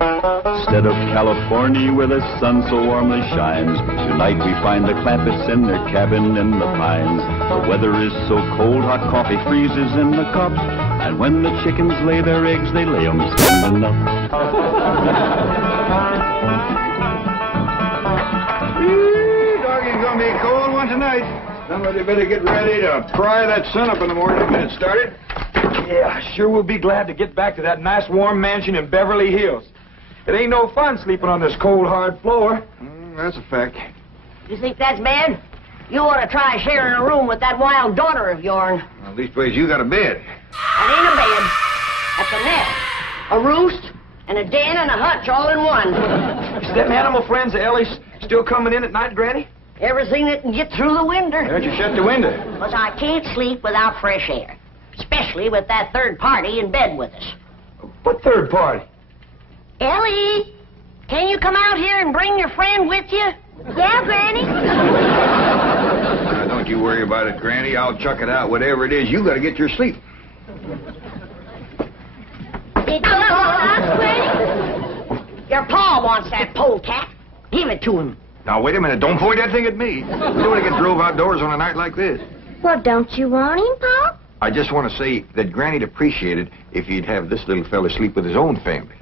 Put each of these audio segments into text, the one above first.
Instead of California where the sun so warmly shines, tonight we find the Clampetts in their cabin in the pines. The weather is so cold, hot coffee freezes in the cup, and when the chickens lay their eggs, they lay 'em standing up. Doggy's gonna be a cold one tonight. Somebody better get ready to pry that sun up in the morning and get it started. Yeah, sure will be glad to get back to that nice warm mansion in Beverly Hills. It ain't no fun sleeping on this cold, hard floor. That's a fact. You think that's bad? You ought to try sharing a room with that wild daughter of yours. Well, leastways, you got a bed. That ain't a bed. That's a nest, a roost, and a den and a hutch all in one. Is them animal friends of Ellie's still coming in at night, Granny? Everything that can get through the window. Why don't you shut the window? Because I can't sleep without fresh air. Especially with that third party in bed with us. What third party? Ellie, can you come out here and bring your friend with you? Yeah, Granny. Don't you worry about it, Granny. I'll chuck it out. Whatever it is, you got to get your sleep. Granny? Your pa wants that polecat. Give it to him. Now, wait a minute. Don't point that thing at me. We don't want to get drove outdoors on a night like this. Well, don't you want him, Pa? I just want to say that Granny'd appreciate it if he'd have this little fella sleep with his own family.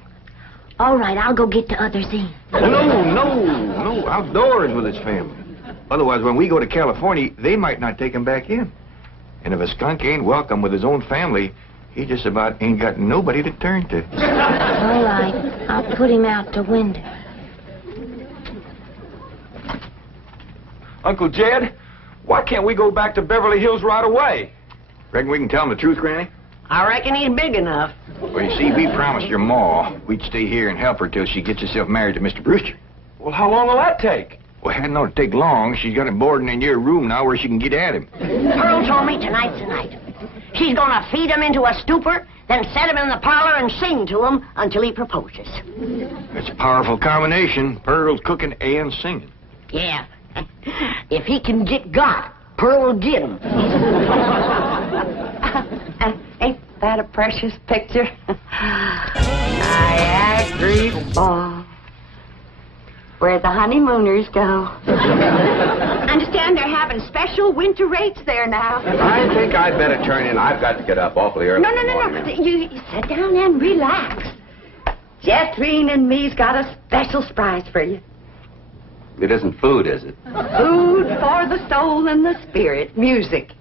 All right, I'll go get the others in. No, outdoors with his family. Otherwise, when we go to California, they might not take him back in. And if a skunk ain't welcome with his own family, he just about ain't got nobody to turn to. All right, I'll put him out the window. Uncle Jed, why can't we go back to Beverly Hills right away? Reckon we can tell him the truth, Granny? I reckon he's big enough. Well, you see, we promised your ma we'd stay here and help her till she gets herself married to Mr. Brewster. Well, how long will that take? Well, it hadn't ought to take long. She's got him boarding in your room now where she can get at him. Pearl told me tonight's the night. She's gonna feed him into a stupor, then set him in the parlor and sing to him until he proposes. It's a powerful combination. Pearl's cooking and singing. Yeah. If he can get God, Pearl will get him. Ain't that a precious picture? Niagara Falls, where the honeymooners go. I understand they're having special winter rates there now. I think I'd better turn in. I've got to get up awfully early. No. You sit down and relax. Jethrine and me's got a special surprise for you. It isn't food, is it? Food for the soul and the spirit. Music.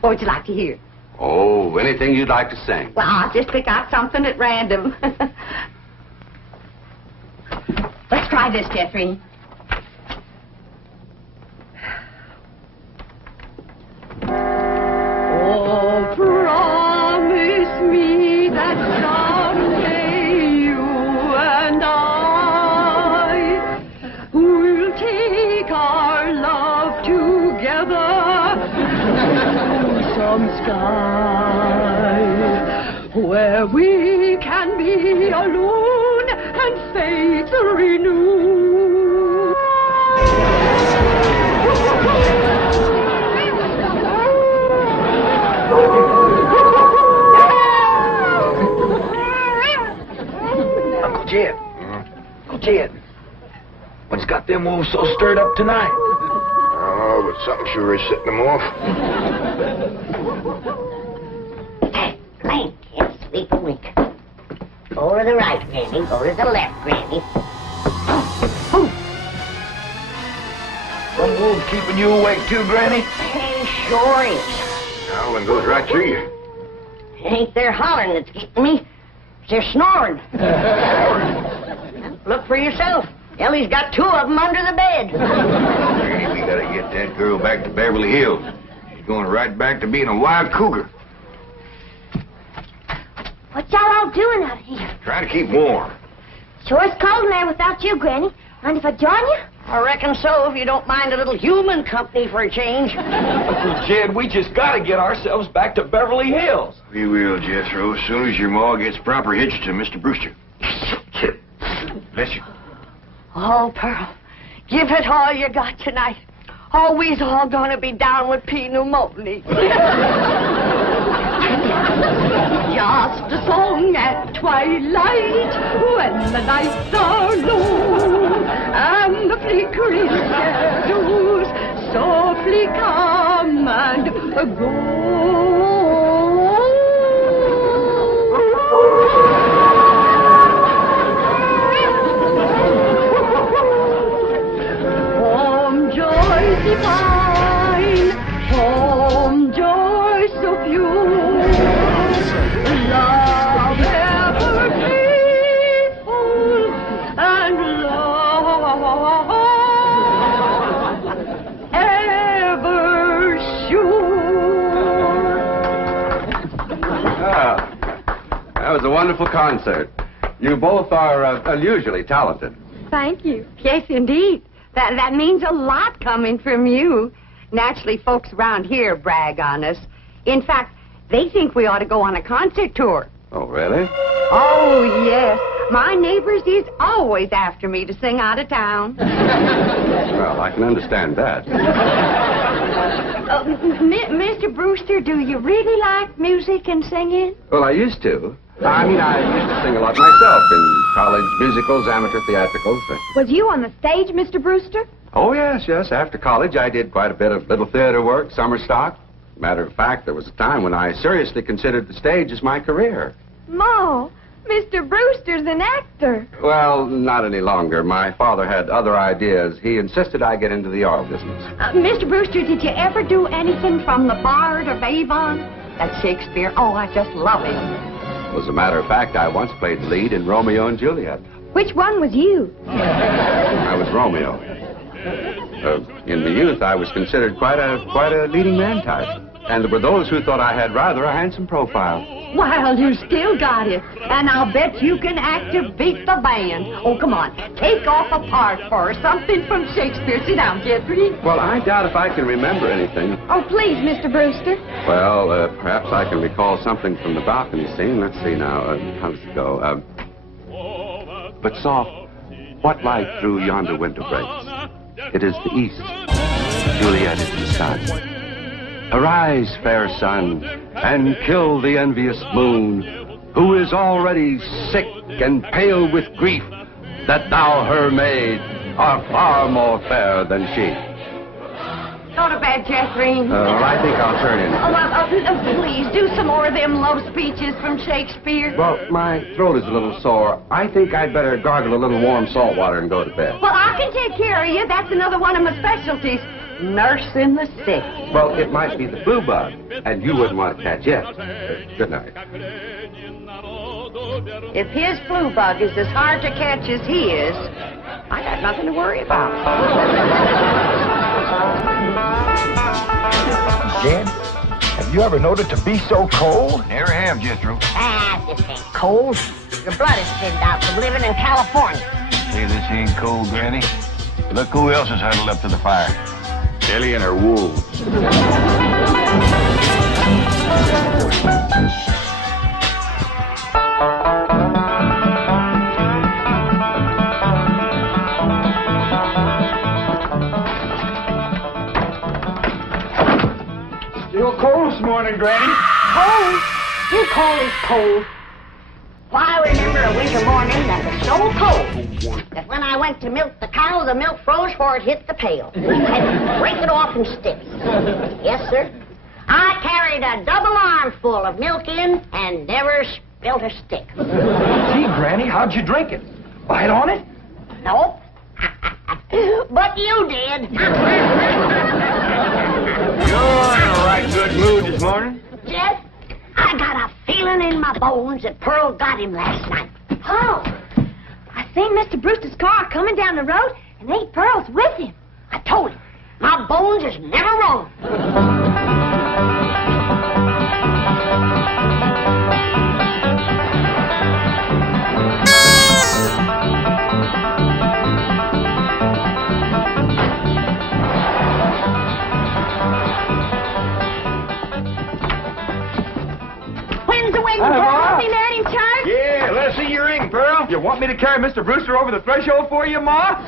What would you like to hear? Oh, anything you'd like to sing. Well, I'll just pick out something at random. Let's try this, Jeffrey. Oh, promise me that someday you and I will take our love together to some sky where we can be alone and faith renew. Uncle Jed. Uncle Jed. What's got them wolves so stirred up tonight? Oh, but something sure is setting them off. Blink, yes, sleep a wink. Go to the right, Granny. Go to the left, Granny. Some wolves keeping you awake too, Granny? Hey, sure is. Now, one goes right through you. It ain't their hollering that's getting me. It's their snoring. Look for yourself. Ellie's got two of them under the bed. Granny, we gotta get that girl back to Beverly Hills. She's going right back to being a wild cougar. What y'all all doing out here? Trying to keep warm. Sure it's cold in there without you, Granny. Mind if I join you? I reckon so, if you don't mind a little human company for a change. Uncle Jed, we just got to get ourselves back to Beverly Hills. We will, Jethro, as soon as your ma gets proper hitched to Mr. Brewster. Bless you. Oh, Pearl, give it all you got tonight. Oh, we's all gonna be down with pneumonia. Just a song at twilight when the nights are low and the flickering shadows softly come and go. Home joy divine, home joy so pure, love ever faithful and love ever sure. That was a wonderful concert. You both are unusually talented. Thank you. Yes, indeed. That means a lot coming from you. Naturally, folks around here brag on us. In fact, they think we ought to go on a concert tour. Oh, really? Oh, yes. My neighbors is always after me to sing out of town. Well, I can understand that. Mr. Brewster, do you really like music and singing? Well, I used to. I used to sing a lot myself in college musicals, amateur theatricals. Was you on the stage, Mr. Brewster? Oh, yes. After college, I did quite a bit of little theater work, summer stock. Matter of fact, there was a time when I seriously considered the stage as my career. Ma, Mr. Brewster's an actor. Well, not any longer. My father had other ideas. He insisted I get into the oil business. Mr. Brewster, did you ever do anything from The Bard of Avon? That's Shakespeare. Oh, I just love it. As a matter of fact, I once played the lead in Romeo and Juliet. Which one was you? I was Romeo. In the youth, I was considered quite a leading man type. And there were those who thought I had rather a handsome profile. Well, you still got it. And I'll bet you can act to beat the band. Oh, come on. Take off a part for her. Something from Shakespeare. Sit down, Jeffrey. Well, I doubt if I can remember anything. Oh, please, Mr. Brewster. Well, perhaps I can recall something from the balcony scene. Let's see now. How does it go? But soft, what light through yonder window breaks? It is the east. Juliet is the sun. Arise, fair sun, and kill the envious moon, who is already sick and pale with grief, that thou, her maid, art far more fair than she. Go to bed, Jeffrey. I think I'll turn in. Please, do some more of them love speeches from Shakespeare. Well, my throat is a little sore. I think I'd better gargle a little warm salt water and go to bed. Well, I can take care of you. That's another one of my specialties. Nursing the sick. Well, it might be the flu bug, and you wouldn't want to catch it. Good night. If his flu bug is as hard to catch as he is, I got nothing to worry about. Jed, have you ever known it to be so cold? Never have, Jethro. This ain't cold. Your blood is thinned out from living in California. Say this ain't cold, Granny. Look who else is huddled up to the fire. Ellie and her wolves. Still cold this morning, Granny. Cold? You call this cold? Why, I remember a winter morning that was so cold that when I went to milk the cow, the milk froze before it hit the pail. I had to break it off in sticks. Yes, sir. I carried a double armful of milk in and never spilt a stick. Gee, Granny, how'd you drink it? Bite on it? Nope. But you did. You're in a right good mood this morning. Jed, I got a feeling in my bones that Pearl got him last night. Oh, I seen Mr. Brewster's car coming down the road, and Aunt Pearl's with him. I told him, my bones is never wrong. When's the wedding, Pearl? Be there in church? Yeah, let's see your ring, Pearl. You want me to carry Mr. Brewster over the threshold for you, Ma?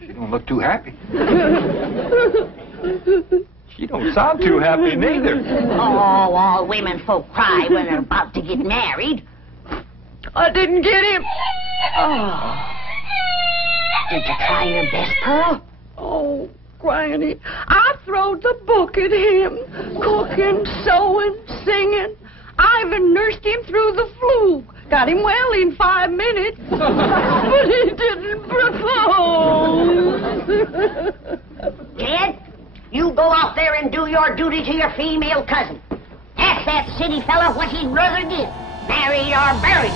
You don't look too happy. She don't sound too happy neither. Oh, all women folk cry when they're about to get married. I didn't get him. Oh. Did you try your best, Pearl? Oh, Granny, I throwed the book at him. Cooking, sewing, singing. I even nursed him through the flu. Got him well in 5 minutes. But he didn't propose. Jed, you go out there and do your duty to your female cousin. Ask that city fella what he'd rather get, married or buried.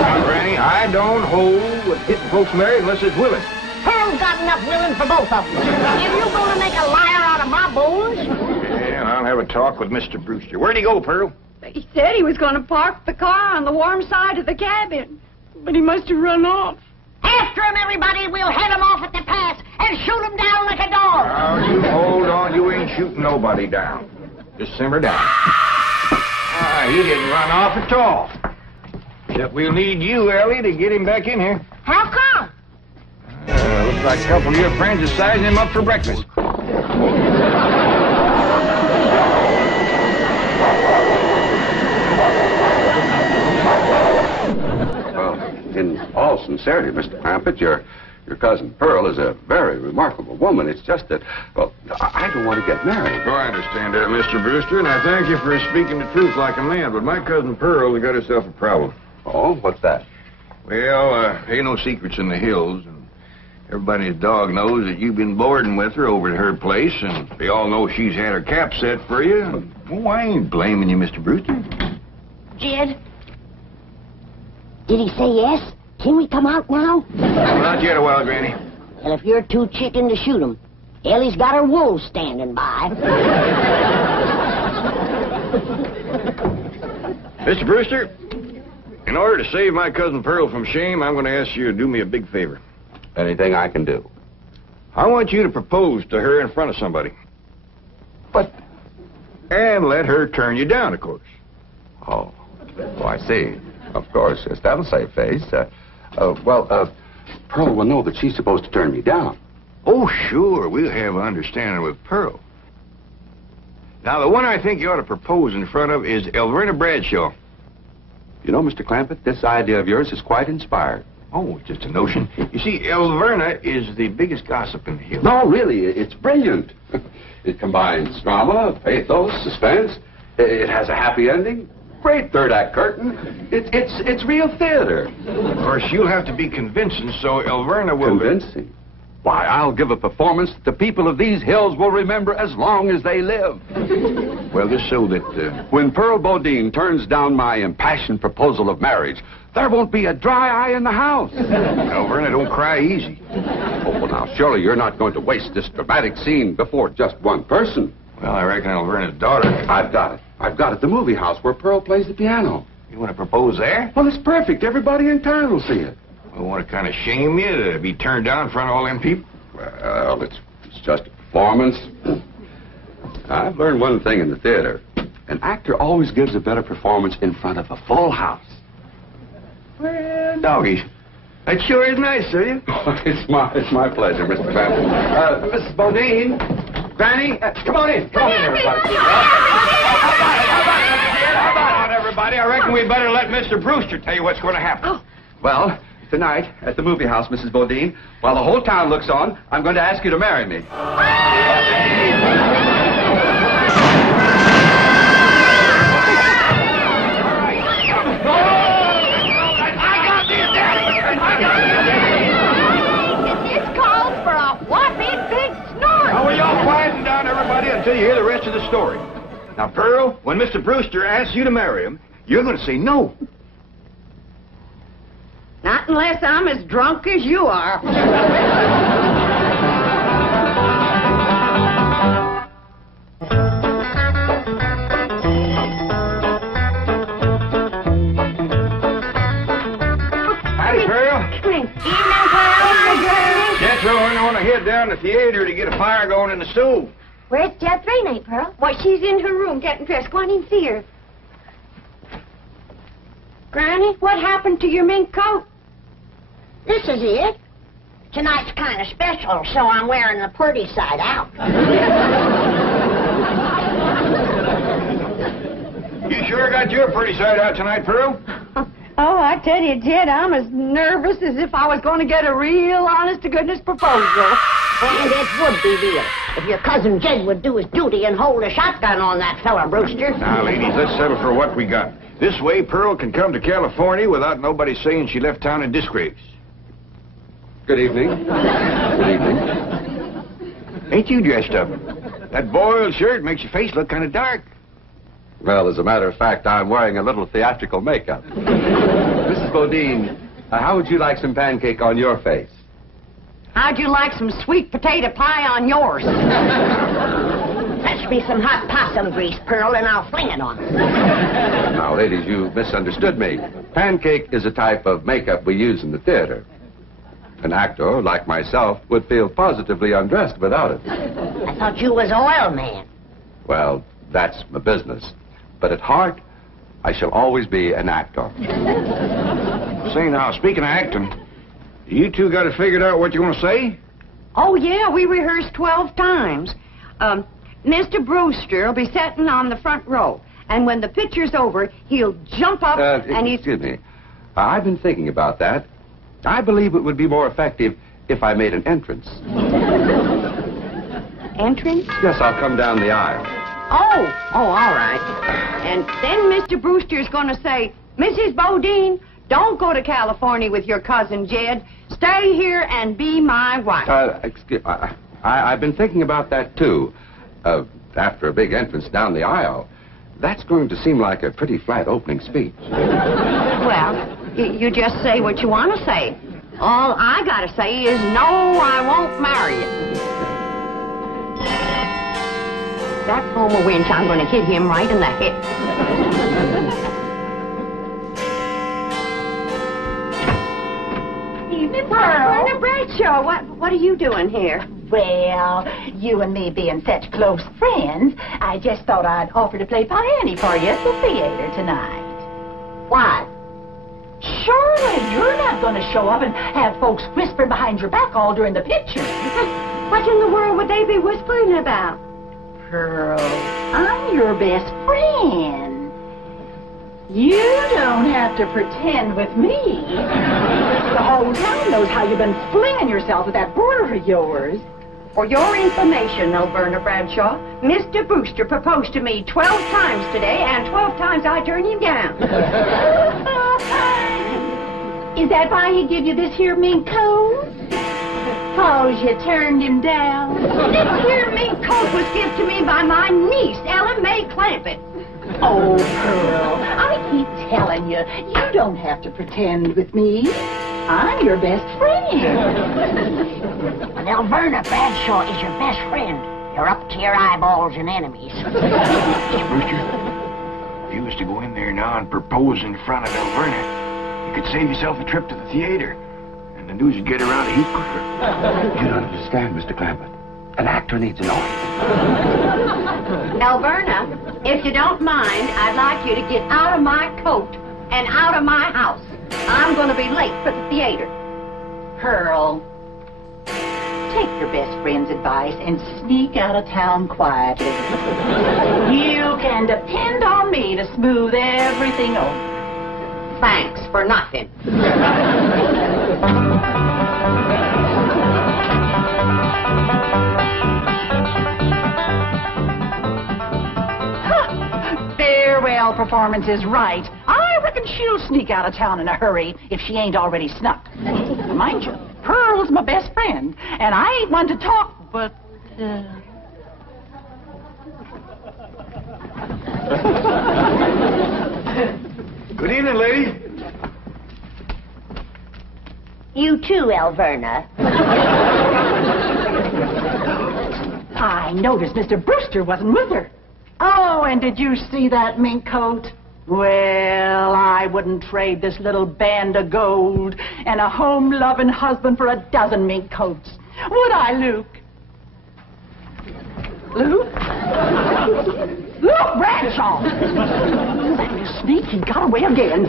Now, Granny, I don't hold with getting folks married unless it's willing. Pearl's got enough willing for both of them. If you're going to make a liar out of my bones... Yeah, I'll have a talk with Mr. Brewster. Where'd he go, Pearl? He said he was going to park the car on the warm side of the cabin. But he must have run off. After him, everybody. We'll head him off at the pass and shoot him down like a dog. Now, you hold on. You ain't shooting nobody down. Just simmer down. He didn't run off at all. Except we'll need you, Ellie, to get him back in here. How come? Looks like a couple of your friends are sizing him up for breakfast. Well, in all sincerity, Mr. Crampett, your cousin Pearl is a very remarkable woman. It's just that, well, I don't want to get married. Oh, I understand that, Mr. Brewster, and I thank you for speaking the truth like a man, but my cousin Pearl has got herself a problem. Oh, what's that? Well, ain't no secrets in the hills, and everybody's dog knows that you've been boarding with her over at her place, and they all know she's had her cap set for you. Oh, I ain't blaming you, Mr. Brewster. Jed? Did he say yes? Can we come out now? Not yet a while, Granny. Well, if you're too chicken to shoot him, Ellie's got her wolves standing by. Mr. Brewster, in order to save my cousin Pearl from shame, I'm going to ask you to do me a big favor. Anything I can do? I want you to propose to her in front of somebody. But, And let her turn you down, of course. oh, I see. Of course, yes, that'll save face. Pearl will know that she's supposed to turn me down. Oh, sure, we'll have an understanding with Pearl. Now, the one I think you ought to propose in front of is Elverna Bradshaw. You know, Mr. Clampett, this idea of yours is quite inspired. Oh, it's just a notion. You see, Elverna is the biggest gossip in the hills. No, really, it's brilliant. It combines drama, pathos, suspense. It has a happy ending. Great third-act curtain. It's real theater. Of course, you'll have to be convincing, so Elverna will... Convincing? Why, I'll give a performance that the people of these hills will remember as long as they live. Well, just so that... When Pearl Bodine turns down my impassioned proposal of marriage, there won't be a dry eye in the house. Elverna, don't cry easy. Oh, well, now, surely you're not going to waste this dramatic scene before just one person. Well, I reckon Elverna's daughter... I've got it. I've got it. The movie house where Pearl plays the piano. You want to propose there? Well, it's perfect. Everybody in town will see it. I want to kind of shame you to be turned down in front of all them people. Well, it's just a performance. I've learned one thing in the theater. An actor always gives a better performance in front of a full house. Well, doggies, that sure is nice, sir. You? It's my pleasure, Mr. Crampett. Mrs. Bodine, Granny, come on in. Come on in, everybody. How about it, everybody? I reckon we better let Mr. Brewster tell you what's going to happen. Oh. Well, tonight at the movie house, Mrs. Bodine, while the whole town looks on, I'm going to ask you to marry me. It's called for a whopping big snort. Now, will y'all quieten down, everybody, until you hear the rest of the story. Now, Pearl, when Mr. Brewster asks you to marry him, you're going to say no. Not unless I'm as drunk as you are. Howdy, Pearl. Evening, Pearl. Jethro and I want to head down to the theater to get a fire going in the stove. Where's Jethro, Aunt Pearl? Why, she's in her room getting dressed. Go on in and see her. Granny, what happened to your mink coat? This is it. Tonight's kind of special, so I'm wearing the pretty side out. sure got you a pretty sight out tonight, Pearl. Oh, I tell you, Jed, I'm as nervous as if I was going to get a real honest-to-goodness proposal. And it would be real if your cousin Jed would do his duty and hold a shotgun on that fella, Brewster. Now, ladies, let's settle for what we got. This way, Pearl can come to California without nobody saying she left town in disgrace. Good evening. Good evening. Ain't you dressed up? That boiled shirt makes your face look kind of dark. Well, as a matter of fact, I'm wearing a little theatrical makeup. Mrs. Bodine, how would you like some pancake on your face? How'd you like some sweet potato pie on yours? Fetch me some hot possum grease, Pearl, and I'll fling it on it. Now, ladies, you misunderstood me. Pancake is a type of makeup we use in the theater. An actor, like myself, would feel positively undressed without it. I thought you was oil man. Well, that's my business. But at heart, I shall always be an actor. Say now, speaking of acting, you two got it figured out what you want to say? Oh, yeah, we rehearsed 12 times. Mr. Brewster will be sitting on the front row. And when the picture's over, he'll jump up and he's... Excuse me. I've been thinking about that. I believe it would be more effective if I made an entrance. Entrance? Yes, I'll come down the aisle. Oh, all right. And then Mr. Brewster's going to say, Mrs. Bodine, don't go to California with your cousin Jed. Stay here and be my wife. I've been thinking about that, too. After a big entrance down the aisle, that's going to seem like a pretty flat opening speech. Well, you just say what you want to say. All I got to say is, no, I won't marry you. That Homer winch, I'm going to hit him right in the head. Evening, Pearl. Verna Bradshaw, what are you doing here? Well, you and me being such close friends, I just thought I'd offer to play Piany for you at the theater tonight. Why? Surely you're not going to show up and have folks whispering behind your back all during the picture. What in the world would they be whispering about? Pearl, I'm your best friend. You don't have to pretend with me. The whole town knows how you've been flinging yourself with that brother of yours. For your information, Verna Bradshaw, Mr. Brewster proposed to me 12 times today, and 12 times I turned him down. Is that why he give you this here mink coat? 'Cause you turned him down? This here mink coat was given to me by my niece, Ellen May Clampett. Oh, Pearl, I keep telling you, you don't have to pretend with me. I'm your best friend. Well, Verna Bradshaw is your best friend. You're up to your eyeballs in enemies. Mr. Brewster, if you was to go in there now and propose in front of Alverna, you could save yourself a trip to the theater. And the news would get around a heap quicker. You don't understand, Mr. Clampett. An actor needs an audience. Verna, if you don't mind, I'd like you to get out of my coat and out of my house. I'm going to be late for the theater. Pearl, take your best friend's advice and sneak out of town quietly. You can depend on me to smooth everything over. Thanks for nothing. Farewell performance is right. I reckon she'll sneak out of town in a hurry if she ain't already snuck. Mind you, Pearl's my best friend, and I ain't one to talk, but... Good evening, lady. You too, Alverna. I noticed Mr. Brewster wasn't with her. Oh, and did you see that mink coat? Well, I wouldn't trade this little band of gold and a home-loving husband for a dozen mink coats. Would I, Luke? Luke? Luke Bradshaw! That little sneak, he got away again.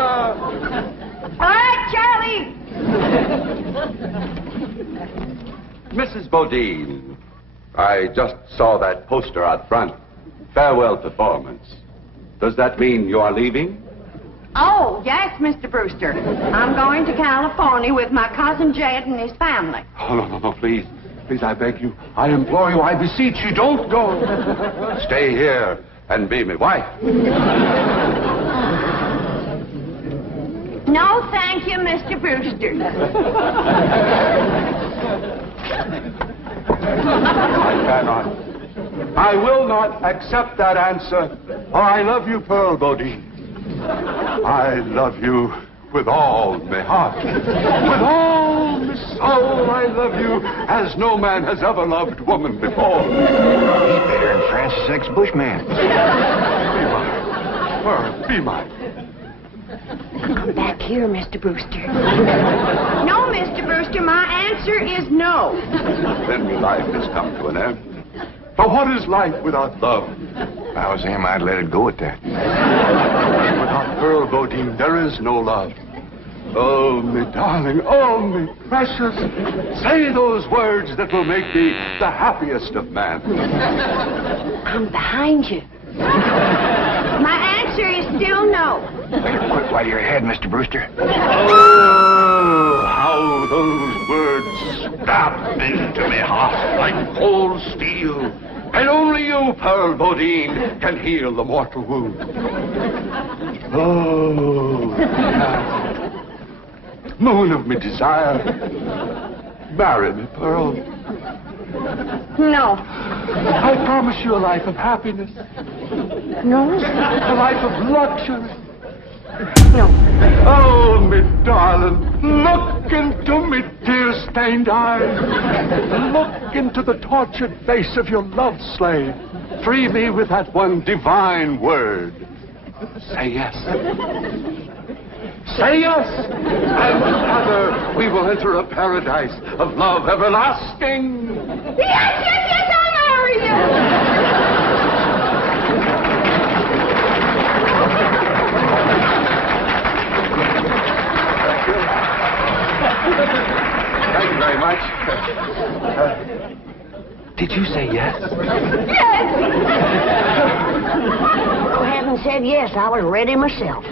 All right, Charlie. Mrs. Bodine, I just saw that poster out front. Farewell performance. Does that mean you are leaving? Oh, yes, Mr. Brewster. I'm going to California with my cousin Jed and his family. Oh, no, please. Please, I beg you. I implore you. I beseech you. Don't go. Stay here and be my wife. No, thank you, Mr. Brewster. I cannot. I will not accept that answer. Oh, I love you, Pearl Bodine. I love you with all my heart. With all my soul, I love you as no man has ever loved woman before. He's better than Francis X. Bushman. Be mine. Pearl, be mine. Come back here, Mr. Brewster. No, Mr. Brewster, my answer is no. Then your life has come to an end. For what is life without love? If I was him, I'd let it go at that. Without Pearl Bodine, there is no love. Oh, me darling, oh, me precious. Say those words that will make me the happiest of men. I'm behind you. My answer is still no. Better quit while you're ahead, Mr. Brewster. Oh, how those words stabbed into me heart like cold steel. And only you, Pearl Bodine, can heal the mortal wound. Oh, moon of me desire, marry me, Pearl. No. I promise you a life of happiness, No? a life of luxury. No. Oh, me darling, look into me tear-stained eyes. Look into the tortured face of your love slave. Free me with that one divine word. Say yes. Say yes, and together we will enter a paradise of love everlasting. Yes, I'll marry you. Thank you very much. Did you say yes? Yes. Go ahead and said yes. I was ready myself.